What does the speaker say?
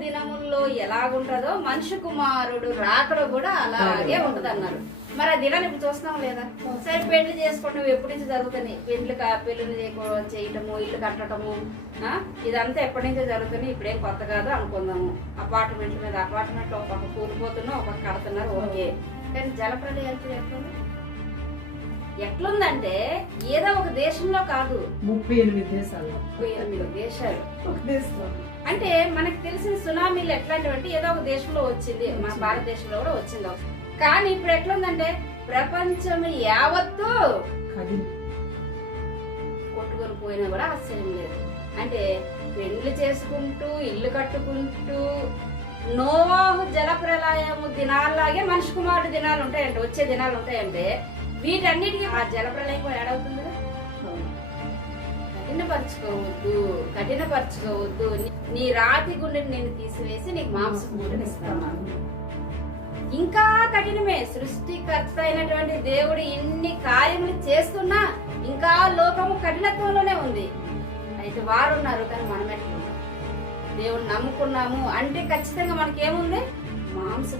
దినముల్లో ఎలాగుంటుందో మనిషి కుమారుడు రాకడ కూడా అలాగే ఉంటది అన్నారు మరి ఆ దినాన్ని ఇప్పుడు చూస్తున్నాం లేదా? సరే పెళ్ళి చేసుకోవడం నువ్వు ఎప్పటి నుంచి జరుగుతుంది? పెళ్ళి పెళ్ళిని చేయకో- చేయటము ఇల్లు కట్టడము? ఇదంతా ఎప్పటి నుంచో జరుగుతుంది ఇప్పుడేం కొత్త కాదు అనుకుందాము. అపార్ట్మెంట్ మీద అపార్ట్మెంట్ ఒక పక్క కూలిపోతున్నా ఒక పక్క కడుతున్నారు ఓకే. కానీ జలప్రలయాలు ఎట్లుంది ఎట్లుందంటే ఏదో ఒక దేశంలో కాదు. ముప్పై ఎనిమిది దేశాలు ముప్పై ఎనిమిది దేశాలు. ఒక దేశంలో. అంటే మనకు తెలిసిన సునామీలు ఎట్లాంటివంటే ఏదో ఒక దేశంలో వచ్చింది. మన భారతదేశంలో కూడా వచ్చింది. కానీ ఇప్పుడు ఎట్లుందంటే ప్రపంచం యావత్తు కొట్టుకొని పోయినా కూడా ఆశ్చర్యం లేదు. అంటే పెళ్ళి చేసుకుంటూ ఇల్లు కట్టుకుంటూ నోవాహు జల ప్రళయము దినాల్లాగే మనిషి కుమారుడు దినాలు ఉంటాయంటే వచ్చే దినాలు ఉంటాయంటే వీటన్నిటికీ ఆ జలప్రలయం కూడా ఏడవుతుంది కఠినపరచుకోవద్దు కఠినపరచుకోవద్దు. నీ- రాతి గుండెని నేను తీసివేసి నీకు మాంసం గుండెని ఇస్తాను. ఇంకా కఠినమే. సృష్టికర్త అయినటువంటి దేవుడు ఇన్ని కార్యములు చేస్తున్నా ఇంకా లోకము కఠినత్వంలోనే ఉంది. అయితే వారు ఉన్నారు కానీ మనం ఎట్లా దేవుడు నమ్ముకున్నాము అంటే ఖచ్చితంగా మనకేముంది? మాంసం